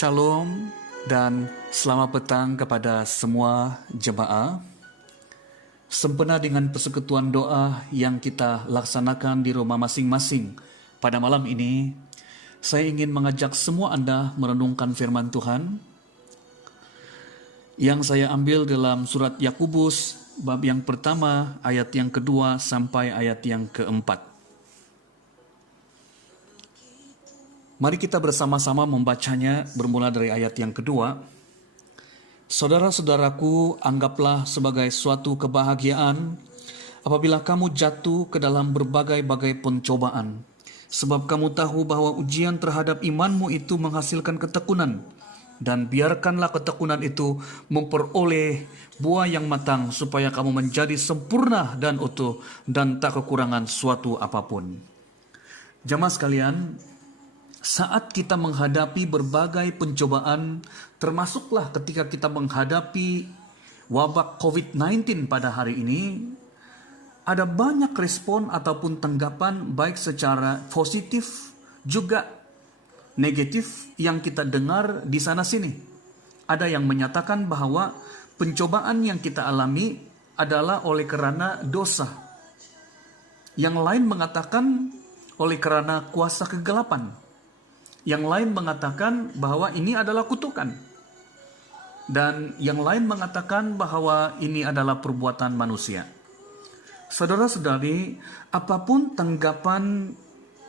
Shalom dan selamat petang kepada semua jemaah. Sempena dengan persekutuan doa yang kita laksanakan di rumah masing-masing pada malam ini, saya ingin mengajak semua Anda merenungkan firman Tuhan yang saya ambil dalam surat Yakobus bab yang pertama, ayat yang kedua sampai ayat yang keempat. Mari kita bersama-sama membacanya bermula dari ayat yang kedua. Saudara-saudaraku, anggaplah sebagai suatu kebahagiaan apabila kamu jatuh ke dalam berbagai-bagai pencobaan. Sebab kamu tahu bahwa ujian terhadap imanmu itu menghasilkan ketekunan. Dan biarkanlah ketekunan itu memperoleh buah yang matang supaya kamu menjadi sempurna dan utuh dan tak kekurangan suatu apapun. Jemaah sekalian, saat kita menghadapi berbagai pencobaan, termasuklah ketika kita menghadapi wabah COVID-19 pada hari ini, ada banyak respon ataupun tanggapan baik secara positif juga negatif yang kita dengar di sana-sini. Ada yang menyatakan bahwa pencobaan yang kita alami adalah oleh karena dosa. Yang lain mengatakan oleh karena kuasa kegelapan. Yang lain mengatakan bahwa ini adalah kutukan. Dan yang lain mengatakan bahwa ini adalah perbuatan manusia. Saudara-saudari, apapun tanggapan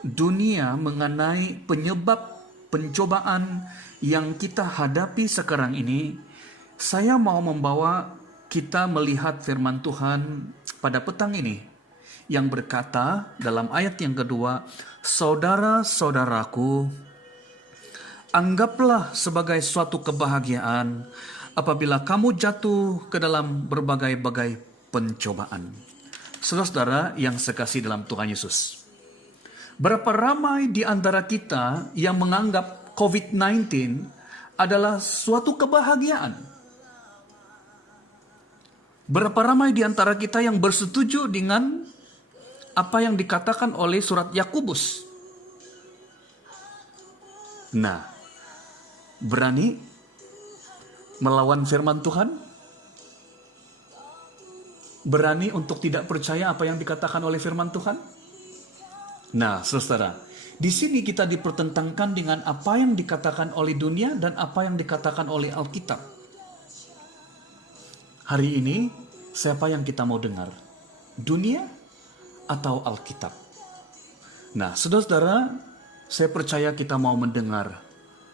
dunia mengenai penyebab pencobaan yang kita hadapi sekarang ini, saya mau membawa kita melihat firman Tuhan pada petang ini yang berkata dalam ayat yang kedua, saudara-saudaraku, anggaplah sebagai suatu kebahagiaan apabila kamu jatuh ke dalam berbagai-bagai pencobaan. Saudara-saudara yang sekasih dalam Tuhan Yesus, berapa ramai di antara kita yang menganggap COVID-19 adalah suatu kebahagiaan? Berapa ramai di antara kita yang bersetuju dengan apa yang dikatakan oleh surat Yakobus? Nah, berani melawan firman Tuhan? Berani untuk tidak percaya apa yang dikatakan oleh firman Tuhan? Nah, saudara, di sini kita dipertentangkan dengan apa yang dikatakan oleh dunia dan apa yang dikatakan oleh Alkitab. Hari ini, siapa yang kita mau dengar? Dunia atau Alkitab? Nah, saudara-saudara, saya percaya kita mau mendengar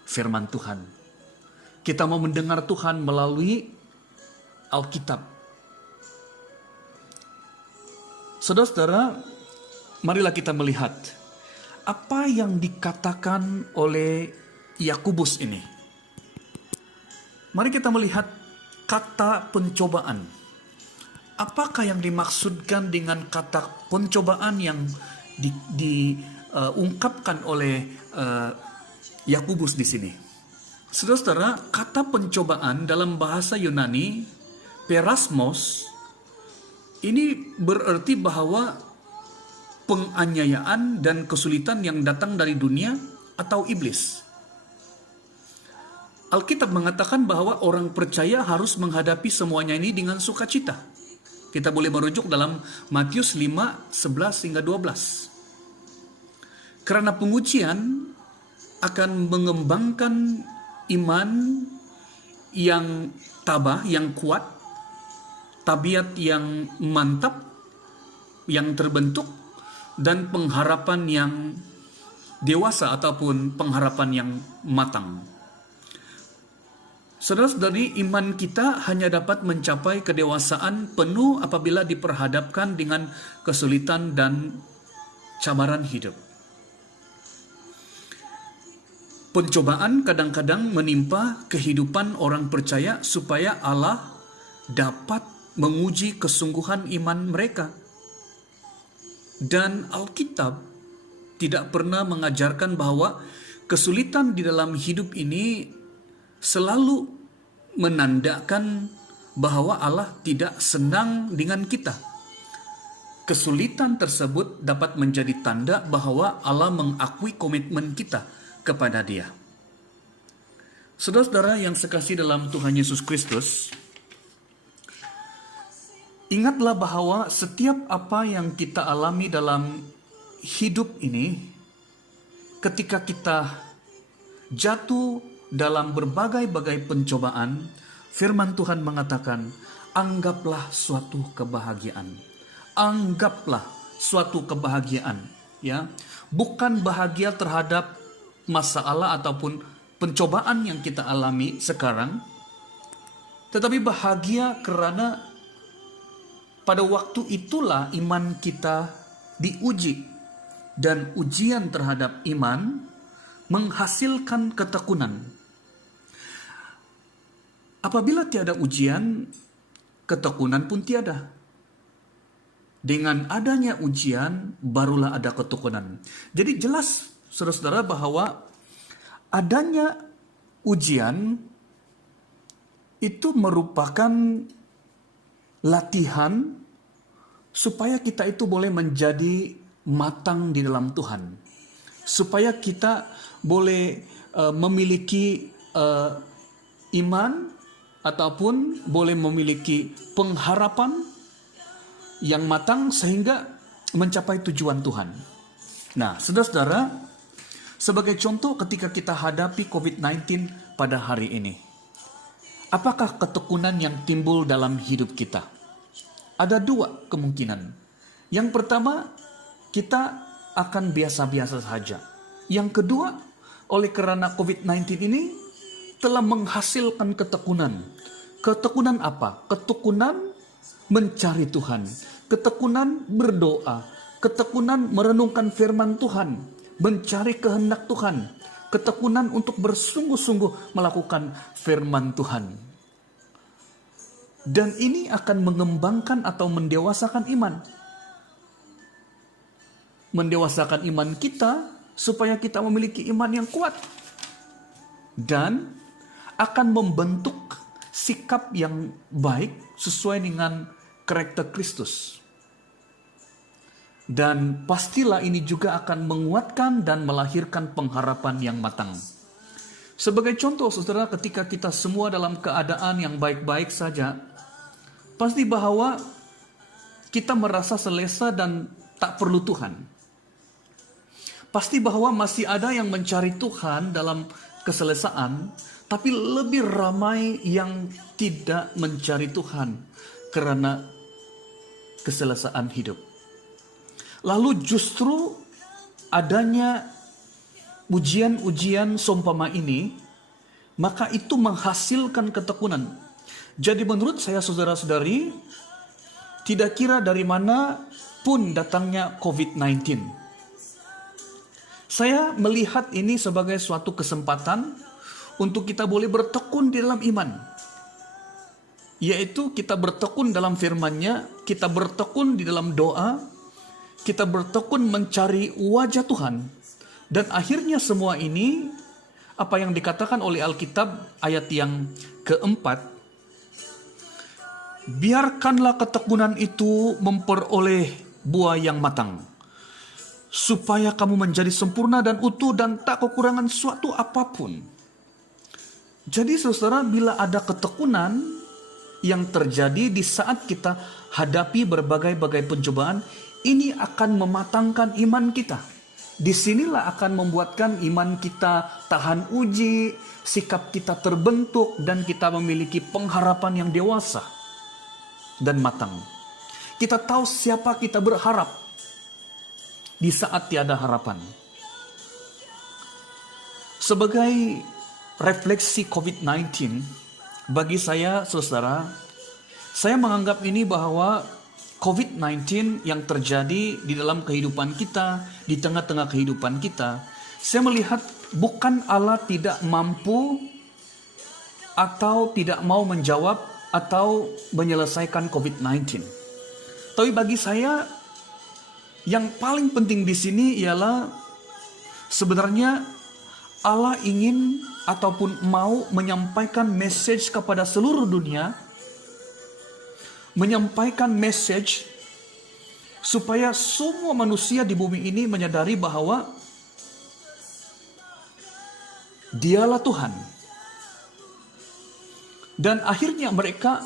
firman Tuhan. Kita mau mendengar Tuhan melalui Alkitab. Saudara-saudara, marilah kita melihat apa yang dikatakan oleh Yakobus ini. Mari kita melihat kata pencobaan. Apakah yang dimaksudkan dengan kata pencobaan yang diungkapkan oleh Yakobus di sini? Saudara-saudara, kata pencobaan dalam bahasa Yunani, perasmos, ini berarti bahwa penganiayaan dan kesulitan yang datang dari dunia atau iblis. Alkitab mengatakan bahwa orang percaya harus menghadapi semuanya ini dengan sukacita. Kita boleh merujuk dalam Matius 5, 11 hingga 12. Karena pengujian akan mengembangkan iman yang tabah, yang kuat, tabiat yang mantap, yang terbentuk, dan pengharapan yang dewasa ataupun pengharapan yang matang. Saudara-saudari, iman kita hanya dapat mencapai kedewasaan penuh apabila diperhadapkan dengan kesulitan dan cabaran hidup. Pencobaan kadang-kadang menimpa kehidupan orang percaya supaya Allah dapat menguji kesungguhan iman mereka. Dan Alkitab tidak pernah mengajarkan bahwa kesulitan di dalam hidup ini selalu menandakan bahwa Allah tidak senang dengan kita. Kesulitan tersebut dapat menjadi tanda bahwa Allah mengakui komitmen kita kepada Dia. Saudara-saudara yang sekasih dalam Tuhan Yesus Kristus, ingatlah bahwa setiap apa yang kita alami dalam hidup ini, ketika kita jatuh dalam berbagai-bagai pencobaan, firman Tuhan mengatakan, anggaplah suatu kebahagiaan. Anggaplah suatu kebahagiaan, ya. Bukan bahagia terhadap masalah ataupun pencobaan yang kita alami sekarang, tetapi bahagia karena pada waktu itulah iman kita diuji, dan ujian terhadap iman menghasilkan ketekunan. Apabila tiada ujian, ketekunan pun tiada. Dengan adanya ujian, barulah ada ketekunan. Jadi jelas, saudara-saudara, bahwa adanya ujian itu merupakan latihan supaya kita itu boleh menjadi matang di dalam Tuhan. Supaya kita boleh memiliki iman ataupun boleh memiliki pengharapan yang matang sehingga mencapai tujuan Tuhan. Nah, saudara-saudara, sebagai contoh ketika kita hadapi COVID-19 pada hari ini, apakah ketekunan yang timbul dalam hidup kita? Ada dua kemungkinan. Yang pertama, kita akan biasa-biasa saja. Yang kedua, oleh karena COVID-19 ini telah menghasilkan ketekunan. Ketekunan apa? Ketekunan mencari Tuhan. Ketekunan berdoa. Ketekunan merenungkan firman Tuhan. Mencari kehendak Tuhan. Ketekunan untuk bersungguh-sungguh melakukan firman Tuhan. Dan ini akan mengembangkan atau mendewasakan iman. Mendewasakan iman kita supaya kita memiliki iman yang kuat. Dan akan membentuk sikap yang baik sesuai dengan karakter Kristus. Dan pastilah ini juga akan menguatkan dan melahirkan pengharapan yang matang. Sebagai contoh, saudara, ketika kita semua dalam keadaan yang baik-baik saja, pasti bahwa kita merasa selesa dan tak perlu Tuhan. Pasti bahwa masih ada yang mencari Tuhan dalam keselesaan, tapi lebih ramai yang tidak mencari Tuhan karena keselesaan hidup. Lalu justru adanya ujian-ujian seumpama ini, maka itu menghasilkan ketekunan. Jadi menurut saya, saudara-saudari, tidak kira dari mana pun datangnya COVID-19. Saya melihat ini sebagai suatu kesempatan untuk kita boleh bertekun di dalam iman. Yaitu kita bertekun dalam firman-Nya, kita bertekun di dalam doa, kita bertekun mencari wajah Tuhan. Dan akhirnya semua ini, apa yang dikatakan oleh Alkitab ayat yang keempat, biarkanlah ketekunan itu memperoleh buah yang matang, supaya kamu menjadi sempurna dan utuh dan tak kekurangan suatu apapun. Jadi saudara, bila ada ketekunan yang terjadi di saat kita hadapi berbagai-bagai pencobaan, ini akan mematangkan iman kita. Disinilah akan membuatkan iman kita tahan uji, sikap kita terbentuk, dan kita memiliki pengharapan yang dewasa dan matang. Kita tahu siapa kita berharap di saat tiada harapan. Sebagai refleksi COVID-19, bagi saya, saudara, saya menganggap ini bahwa COVID-19 yang terjadi di dalam kehidupan kita, di tengah-tengah kehidupan kita, saya melihat bukan Allah tidak mampu atau tidak mau menjawab atau menyelesaikan COVID-19. Tapi bagi saya, yang paling penting di sini ialah sebenarnya Allah ingin ataupun mau menyampaikan message kepada seluruh dunia, menyampaikan message supaya semua manusia di bumi ini menyadari bahwa Dialah Tuhan Dan akhirnya mereka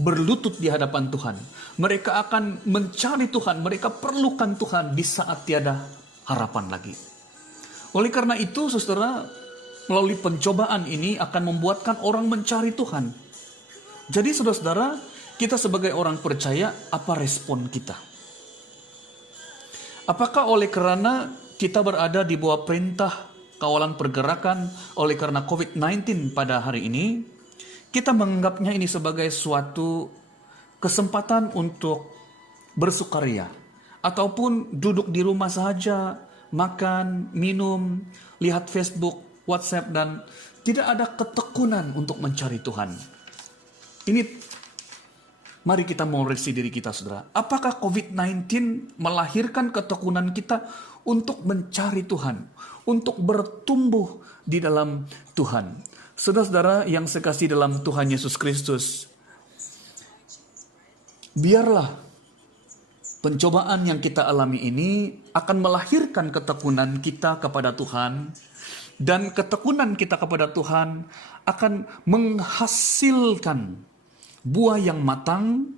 berlutut di hadapan Tuhan. Mereka akan mencari Tuhan, mereka perlukan Tuhan di saat tiada harapan lagi. Oleh karena itu, saudara, melalui pencobaan ini akan membuatkan orang mencari Tuhan. Jadi saudara-saudara, kita sebagai orang percaya, apa respon kita? Apakah oleh karena kita berada di bawah perintah kawalan pergerakan oleh karena COVID-19 pada hari ini, kita menganggapnya ini sebagai suatu kesempatan untuk bersukaria, ataupun duduk di rumah saja, makan, minum, lihat Facebook, WhatsApp, dan tidak ada ketekunan untuk mencari Tuhan. Ini, mari kita mengoreksi diri kita, saudara. Apakah COVID-19 melahirkan ketekunan kita untuk mencari Tuhan, untuk bertumbuh di dalam Tuhan? Saudara-saudara yang sekasih dalam Tuhan Yesus Kristus, biarlah pencobaan yang kita alami ini akan melahirkan ketekunan kita kepada Tuhan, dan ketekunan kita kepada Tuhan akan menghasilkan buah yang matang,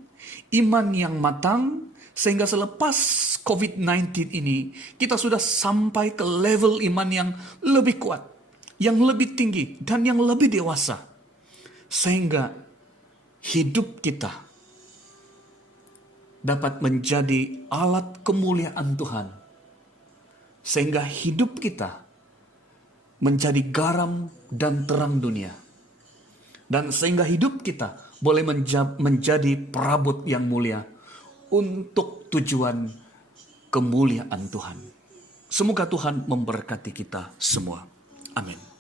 iman yang matang, sehingga selepas COVID-19 ini kita sudah sampai ke level iman yang lebih kuat, yang lebih tinggi, dan yang lebih dewasa, sehingga hidup kita dapat menjadi alat kemuliaan Tuhan, sehingga hidup kita menjadi garam dan terang dunia, dan sehingga hidup kita boleh menjadi perabot yang mulia untuk tujuan kemuliaan Tuhan. Semoga Tuhan memberkati kita semua. Amin.